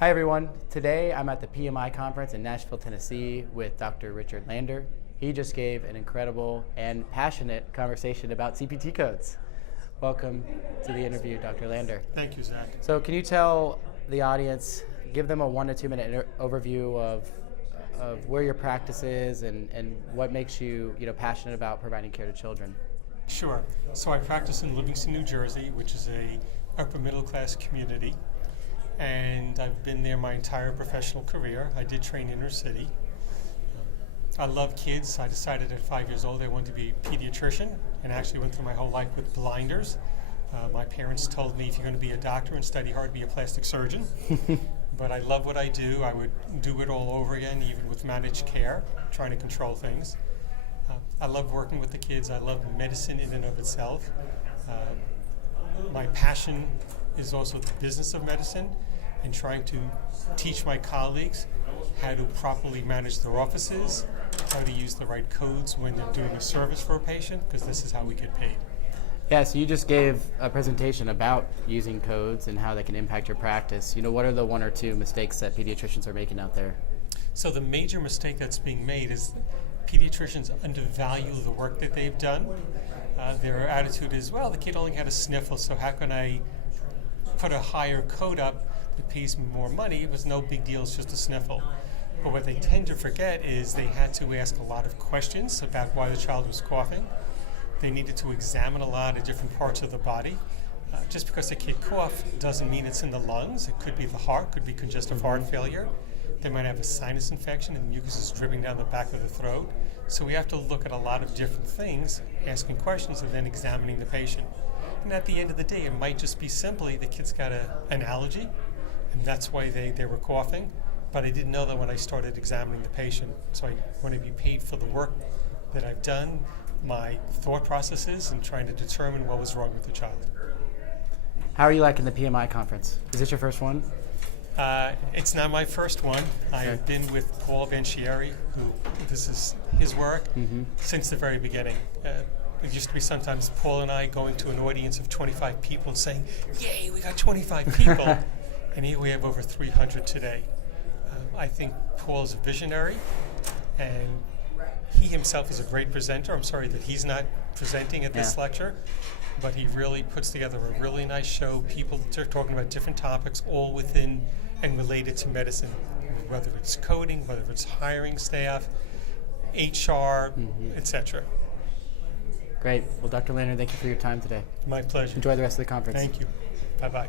Hi everyone. Today I'm at the PMI conference in Nashville, Tennessee with Dr. Richard Lander. He just gave an incredible and passionate conversation about CPT codes. Welcome to the interview, Dr. Lander. Thank you, Zach. So can you tell the audience, give them a 1 to 2 minute overview of where your practice is and what makes you passionate about providing care to children? Sure. So I practice in Livingston, New Jersey, which is a upper middle class community. And I've been there my entire professional career. I did train inner city. I love kids. I decided at 5 years old I wanted to be a pediatrician and actually went through my whole life with blinders. My parents told me if you're going to be a doctor and study hard, be a plastic surgeon. But I love what I do. I would do it all over again, even with managed care, trying to control things. I love working with the kids. I love medicine in and of itself. My passion is also the business of medicine and trying to teach my colleagues how to properly manage their offices, how to use the right codes when they're doing a service for a patient, because this is how we get paid. Yeah, so you just gave a presentation about using codes and how they can impact your practice. What are the 1 or 2 mistakes that pediatricians are making out there? So the major mistake that's being made is pediatricians undervalue the work that they've done. Their attitude is, well, the kid only had a sniffle, so how can I put a higher code up that pays me more money? It was no big deal, it's just a sniffle. But what they tend to forget is they had to ask a lot of questions about why the child was coughing. They needed to examine a lot of different parts of the body. Just because a kid coughs doesn't mean it's in the lungs. It could be the heart, could be congestive heart failure. They might have a sinus infection and mucus is dripping down the back of the throat. So we have to look at a lot of different things, asking questions and then examining the patient. And at the end of the day, it might just be simply the kid's got an allergy, and that's why they were coughing. But I didn't know that when I started examining the patient. So I want to be paid for the work that I've done, my thought processes, and trying to determine what was wrong with the child. How are you liking the PMI conference? Is this your first one? It's not my first one. I've been with Paul Bancieri, who this is his work, since the very beginning. It used to be sometimes Paul and I going to an audience of 25 people and saying, yay, we got 25 people. And here we have over 300 today. I think Paul's a visionary, and he himself is a great presenter. I'm sorry that he's not presenting at this lecture, but he really puts together a really nice show. People are talking about different topics, all within and related to medicine, whether it's coding, whether it's hiring staff, HR, etc. Great. Well, Dr. Lander, thank you for your time today. My pleasure. Enjoy the rest of the conference. Thank you. Bye-bye.